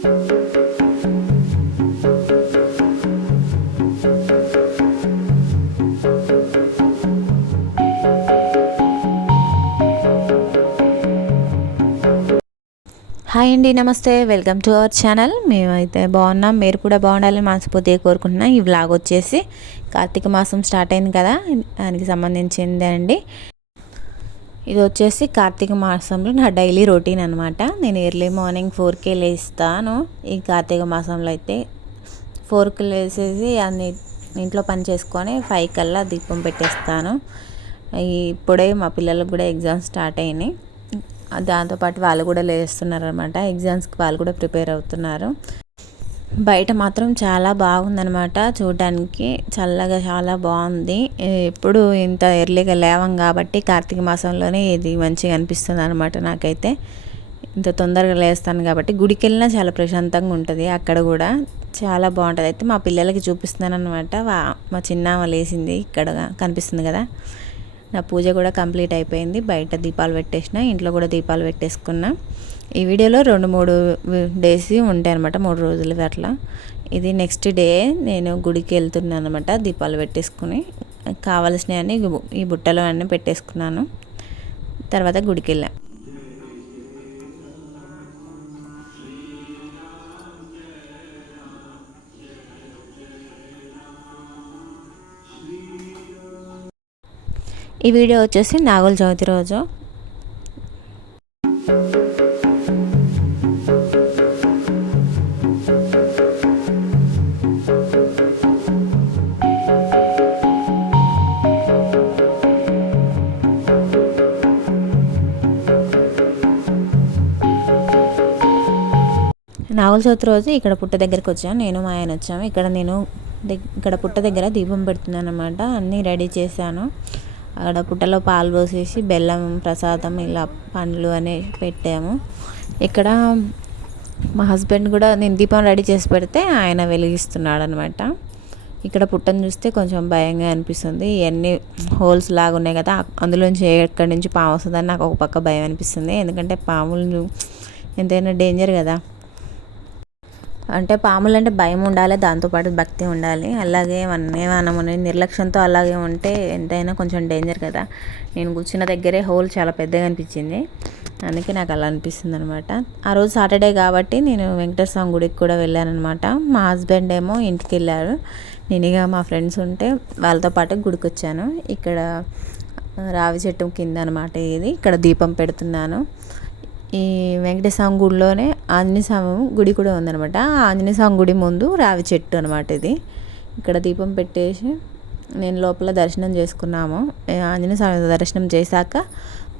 Hi అండి, నమస్తే, welcome to our channel. మేమైతే బాగున్నాం, మీరు కూడా బాగుండాలని మనస్ఫూర్తిగా కోరుకుంటున్నాం. ఈ వ్లాగ్ వచ్చేసి కార్తీక మాసం స్టార్ట్ అయింది కదా, దానికి సంబంధించిందే అండి. ఇది వచ్చేసి కార్తీక మాసంలో నా డైలీ రొటీన్ అనమాట. నేను ఎర్లీ మార్నింగ్ 4కే లేస్తాను. ఈ కార్తీక మాసంలో అయితే 4కి లేసేసి అన్ని ఇంట్లో పని చేసుకొని 5 కల్లా దీపం పెట్టేస్తాను. ఇప్పుడే మా పిల్లలకు కూడా ఎగ్జామ్స్ స్టార్ట్ అయినాయి. దాంతోపాటు వాళ్ళు కూడా లేస్తున్నారు అనమాట. ఎగ్జామ్స్కి వాళ్ళు కూడా ప్రిపేర్ అవుతున్నారు. బయట మాత్రం చాలా బాగుందనమాట, చూడడానికి చల్లగా చాలా బాగుంది. ఎప్పుడు ఇంత ఎర్లీగా లేవం కాబట్టి కార్తీక మాసంలోనే ఇది మంచిగా అనిపిస్తుంది అనమాట. నాకైతే ఇంత తొందరగా లేస్తాను కాబట్టి గుడికి వెళ్ళినా చాలా ప్రశాంతంగా ఉంటుంది. అక్కడ కూడా చాలా బాగుంటుంది. అయితే మా పిల్లలకి చూపిస్తున్నాను అనమాట. మా చిన్నామ లేసింది, ఇక్కడ కనిపిస్తుంది కదా. నా పూజ కూడా కంప్లీట్ అయిపోయింది. బయట దీపాలు పెట్టేసిన, ఇంట్లో కూడా దీపాలు పెట్టేసుకున్నా. ఈ వీడియోలో 2-3 డేస్ ఉంటాయి అనమాట, 3 రోజులు అట్లా. ఇది నెక్స్ట్ డే నేను గుడికి వెళ్తున్నాను అనమాట. దీపాలు పెట్టేసుకుని కావలసినవన్నీ ఈ బుట్టలో అన్నీ పెట్టేసుకున్నాను. తర్వాత గుడికి వెళ్ళాను. ఈ వీడియో వచ్చేసి నాగుల చవితి రోజు. నాగుల చవితి రోజు ఇక్కడ పుట్ట దగ్గరికి వచ్చాను, నేను మా ఆయన వచ్చాము. ఇక్కడ పుట్ట దగ్గర దీపం పెడుతున్నాను అనమాట. అన్నీ రెడీ చేశాను. అక్కడ పుట్టలో పాలు పోసేసి బెల్లం ప్రసాదం ఇలా పండ్లు అనేవి పెట్టాము. ఇక్కడ మా హస్బెండ్ కూడా నేను దీపం రెడీ చేసి పెడితే ఆయన వెలిగిస్తున్నాడు అనమాట. ఇక్కడ పుట్టను చూస్తే కొంచెం భయంగా అనిపిస్తుంది. ఇవన్నీ హోల్స్ లాగా ఉన్నాయి కదా, అందులోంచి ఎక్కడి నుంచి పాము వస్తుందని నాకు ఒక పక్క భయం అనిపిస్తుంది. ఎందుకంటే పాములు ఎంతైనా డేంజర్ కదా. అంటే పాములు అంటే భయం ఉండాలి, దాంతోపాటు భక్తి ఉండాలి. అలాగే మనము నిర్లక్ష్యంతో అలాగే ఉంటే ఎంతైనా కొంచెం డేంజర్ కదా. నేను కూర్చున్న దగ్గరే హోల్ చాలా పెద్దగా అనిపించింది, అందుకే నాకు అలా అనిపిస్తుంది అనమాట. ఆ రోజు సాటర్డే కాబట్టి నేను వెంకటేశ్వర స్వామి గుడికి కూడా వెళ్ళాను అనమాట. మా హస్బెండ్ ఏమో ఇంటికి వెళ్ళారు. నేను ఇక మా ఫ్రెండ్స్ ఉంటే వాళ్ళతో పాటు గుడికి వచ్చాను. ఇక్కడ రావి చెట్టు కింద అనమాట ఇది. ఇక్కడ దీపం పెడుతున్నాను. ఈ వెంకటేశ్వర స్వామి గుడిలోనే ఆంజనేయ స్వామి గుడి కూడా ఉందనమాట. ఆంజనేయ స్వామి గుడి ముందు రావి చెట్టు అనమాట ఇది. ఇక్కడ దీపం పెట్టేసి నేను లోపల దర్శనం చేసుకున్నాము. ఆంజనేయ స్వామి దర్శనం చేశాక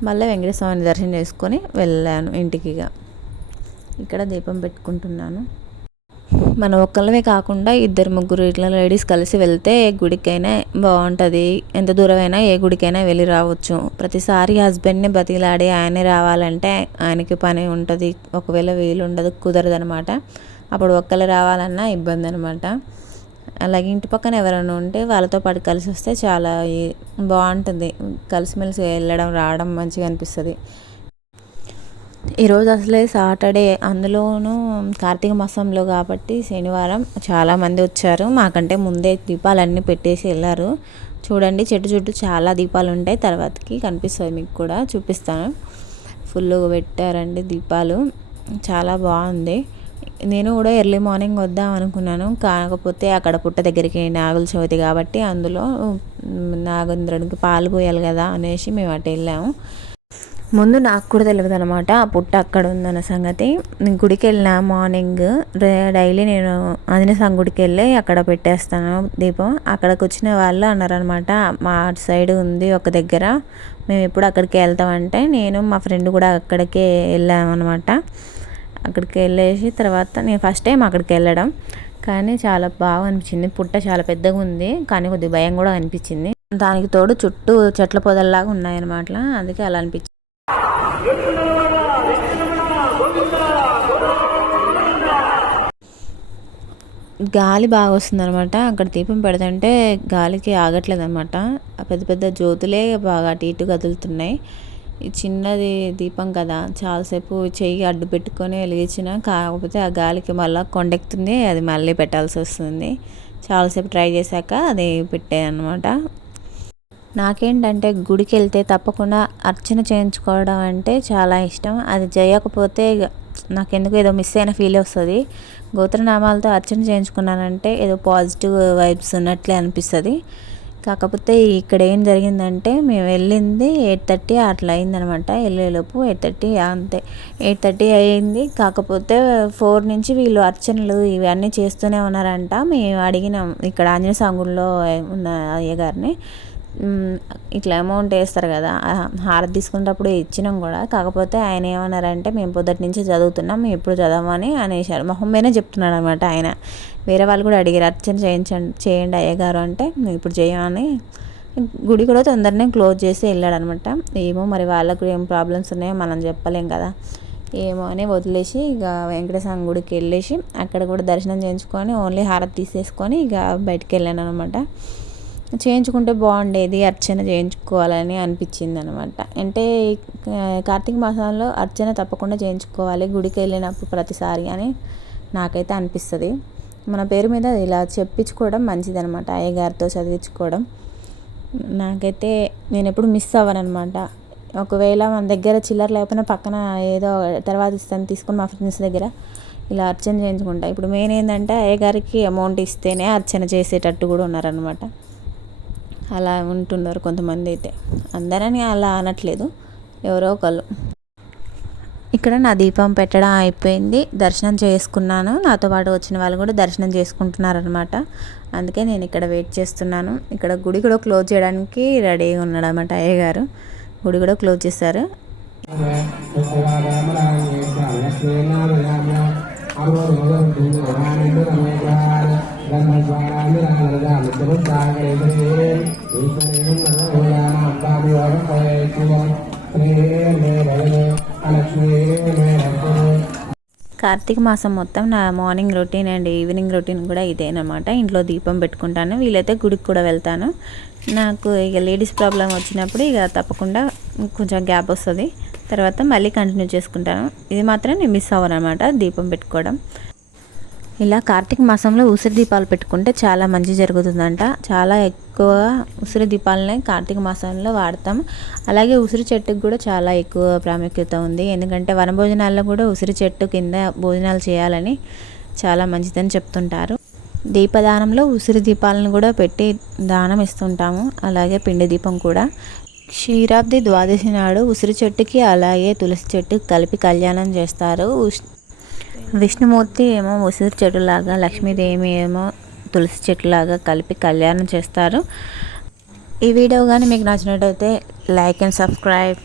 మళ్ళీ వెంకటేశ్వర స్వామిని దర్శనం చేసుకొని వెళ్ళాను ఇంటికి. ఇక్కడ దీపం పెట్టుకుంటున్నాను. మనం ఒక్కళ్ళమే కాకుండా 2-3 ఇట్లా లేడీస్ కలిసి వెళ్తే ఏ గుడికైనా బాగుంటుంది. ఎంత దూరమైనా ఏ గుడికైనా వెళ్ళి రావచ్చు. ప్రతిసారి హస్బెండ్ని బతిలాడి ఆయనే రావాలంటే ఆయనకి పని ఉంటుంది, ఒకవేళ వీలు ఉండదు, కుదరదు అనమాట. అప్పుడు ఒక్కళ్ళు రావాలన్నా ఇబ్బంది అనమాట. అలాగే ఇంటి పక్కన ఎవరైనా ఉంటే వాళ్ళతో పాటు కలిసి వస్తే చాలా బాగుంటుంది. కలిసిమెలిసి వెళ్ళడం రావడం మంచిగా అనిపిస్తుంది. ఈరోజు అసలే సాటర్డే, అందులోనూ కార్తీక మాసంలో కాబట్టి శనివారం చాలామంది వచ్చారు. మాకంటే ముందే దీపాలన్నీ పెట్టేసి వెళ్ళారు. చూడండి, చెట్టు చుట్టూ చాలా దీపాలు ఉంటాయి. తర్వాతకి కనిపిస్తుంది, మీకు కూడా చూపిస్తాను. ఫుల్గా పెట్టారండి దీపాలు, చాలా బాగుంది. నేను కూడా ఎర్లీ మార్నింగ్ వద్దాం అనుకున్నాను, కాకపోతే అక్కడ పుట్ట దగ్గరికి నాగుల చవితి కాబట్టి అందులో నాగేంద్రుడికి పాలు పోయాలి కదా అనేసి మేము అటు వెళ్ళాము. ముందు నాకు కూడా తెలియదు అనమాట ఆ పుట్ట అక్కడ ఉందన్న సంగతి. నేను గుడికి వెళ్ళిన మార్నింగ్ డైలీ నేను ఆంజనేయ స్వామి గుడికి వెళ్ళి అక్కడ పెట్టేస్తాను దీపం. అక్కడికి వచ్చిన వాళ్ళు అన్నారనమాట, మా అటు సైడ్ ఉంది ఒక దగ్గర, మేము ఎప్పుడు అక్కడికి వెళ్తామంటే నేను మా ఫ్రెండ్ కూడా అక్కడికే వెళ్ళామన్నమాట. అక్కడికి వెళ్ళేసి తర్వాత నేను ఫస్ట్ టైం అక్కడికి వెళ్ళడం, కానీ చాలా బాగా అనిపించింది. పుట్ట చాలా పెద్దగా ఉంది, కానీ కొద్దిగా భయం కూడా అనిపించింది. దానికి తోడు చుట్టూ చెట్ల పొదల్లాగా ఉన్నాయన్నమాట, అందుకే అలా అనిపించింది. గాలి బాగా వస్తుంది అనమాట. అక్కడ దీపం పెడుతుంటే గాలికి ఆగట్లేదు అనమాట. పెద్ద పెద్ద జ్యోతులే బాగా అటు ఇటు కదులుతున్నాయి. ఈ చిన్నది దీపం కదా, చాలాసేపు చెయ్యి అడ్డు పెట్టుకొని వెలిగించిన, కాకపోతే ఆ గాలికి మళ్ళీ కొండెక్కుతుంది, అది మళ్ళీ పెట్టాల్సి వస్తుంది. చాలాసేపు ట్రై చేశాక అది పెట్టాను అనమాట. నాకేంటంటే గుడికి వెళ్తే తప్పకుండా అర్చన చేయించుకోవడం అంటే చాలా ఇష్టం. అది చేయకపోతే నాకెందుకు ఏదో మిస్ అయిన ఫీల్ వస్తుంది. గోత్రనామాలతో అర్చన చేయించుకున్నానంటే ఏదో పాజిటివ్ వైబ్స్ ఉన్నట్లే అనిపిస్తుంది. కాకపోతే ఇక్కడ ఏం జరిగిందంటే మేము వెళ్ళింది 8:30 అట్లా అయిందనమాట. వెళ్ళేలోపు 8:30 అంతే, 8:30 అయింది. కాకపోతే 4 నుంచి వీళ్ళు అర్చనలు ఇవన్నీ చేస్తూనే ఉన్నారంట. మేము అడిగినాం ఇక్కడ ఆంజనేయ స్వామి గుడిలో ఉన్న అయ్యగారిని, ఇట్లా అమౌంట్ వేస్తారు కదా, హారతి తీసుకునేటప్పుడు ఇచ్చినాం కూడా. కాకపోతే ఆయన ఏమన్నారంటే మేము పొద్దుటి నుంచి చదువుతున్నాం, మేము ఎప్పుడు చదవమని అనేసారు. మొహం మీదనే చెప్తున్నాడు అనమాట ఆయన. వేరే వాళ్ళు కూడా అడిగారు అర్చన చేయండి అయ్యగారు అంటే, మేము ఇప్పుడు చేయమని. గుడి కూడా తొందరనే క్లోజ్ చేసి వెళ్ళాడు అనమాట. ఏమో మరి వాళ్ళకు ఏం ప్రాబ్లమ్స్ ఉన్నాయో మనం చెప్పలేం కదా, ఏమో అని వదిలేసి ఇక వెంకటేశ్వర గుడికి వెళ్ళేసి అక్కడ కూడా దర్శనం చేయించుకొని ఓన్లీ హారతి తీసేసుకొని ఇక బయటికి వెళ్ళాను అనమాట. చేయించుకుంటే బాగుండేది, అర్చన చేయించుకోవాలని అనిపించింది అనమాట. అంటే కార్తీక మాసంలో అర్చన తప్పకుండా చేయించుకోవాలి గుడికి వెళ్ళినప్పుడు ప్రతిసారి అని నాకైతే అనిపిస్తుంది. మన పేరు మీద ఇలా చెప్పించుకోవడం మంచిదనమాట, అయ్యగారితో చదివించుకోవడం. నాకైతే నేను ఎప్పుడు మిస్ అవ్వను అనమాట. ఒకవేళ మన దగ్గర చిల్లర లేకపోయినా పక్కన ఏదో తర్వాత ఇస్తాను తీసుకొని మా ఫ్రెండ్స్ దగ్గర ఇలా అర్చన చేయించుకుంటా. ఇప్పుడు మెయిన్ ఏంటంటే అయ్యగారికి అమౌంట్ ఇస్తేనే అర్చన చేసేటట్టు కూడా ఉన్నారనమాట. అలా ఉంటున్నారు కొంతమంది అయితే, అందరని అలా అనట్లేదు, ఎవరో ఒకళ్ళు. ఇక్కడ నా దీపం పెట్టడం అయిపోయింది, దర్శనం చేసుకున్నాను. నాతో పాటు వచ్చిన వాళ్ళు కూడా దర్శనం చేసుకుంటున్నారనమాట. అందుకే నేను ఇక్కడ వెయిట్ చేస్తున్నాను. ఇక్కడ గుడి కూడా క్లోజ్ చేయడానికి రెడీగా ఉన్నాడు అనమాట అయ్యగారు. గుడి కూడా క్లోజ్ చేశారు. కార్తీక మాసం మొత్తం నా morning routine and evening routine కూడా ఇదేనమాట. ఇంట్లో దీపం పెట్టుకుంటాను, వీలైతే గుడికి కూడా వెళ్తాను. నాకు ఇక లేడీస్ ప్రాబ్లం వచ్చినప్పుడు ఇక తప్పకుండా కొంచెం గ్యాప్ వస్తుంది, తర్వాత మళ్ళీ కంటిన్యూ చేసుకుంటాను. ఇది మాత్రం నేను మిస్ అవ్వను అనమాట, దీపం పెట్టుకోవడం. ఇలా కార్తీక మాసంలో ఉసిరి దీపాలు పెట్టుకుంటే చాలా మంచి జరుగుతుందంట. చాలా ఎక్కువ ఉసిరి దీపాలనే కార్తీక మాసంలో వాడతాం. అలాగే ఉసిరి చెట్టుకు కూడా చాలా ఎక్కువ ప్రాముఖ్యత ఉంది. ఎందుకంటే వనభోజనాల్లో కూడా ఉసిరి చెట్టు కింద భోజనాలు చేయాలని చాలా మంచిదని చెప్తుంటారు. దీపదానంలో ఉసిరి దీపాలను కూడా పెట్టి దానం ఇస్తుంటాము. అలాగే పిండి దీపం కూడా. క్షీరాబ్ది ద్వాదశి నాడు ఉసిరి చెట్టుకి అలాగే తులసి చెట్టుకి కలిపి కళ్యాణం చేస్తారు. విష్ణుమూర్తి ఏమో ఉసిరి చెట్టులాగా, లక్ష్మీదేవి ఏమో తులసి చెట్టులాగా కలిపి కళ్యాణం చేస్తారు. ఈ వీడియో కానీ మీకు నచ్చినట్టయితే లైక్ అండ్ సబ్స్క్రైబ్.